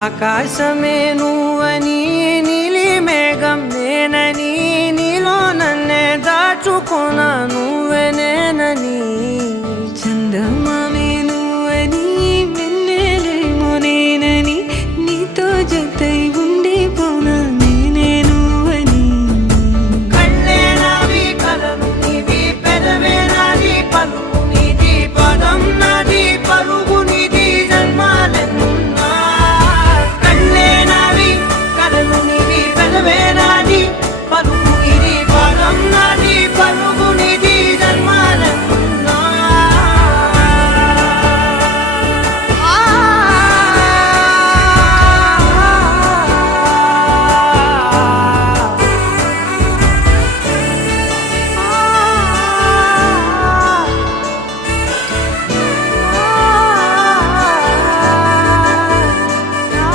ఆకాశమే నువ్వని నీలి మేఘం నేనని నీలో నన్నే దాచుకున్నా నువ్వే నేనని చందమా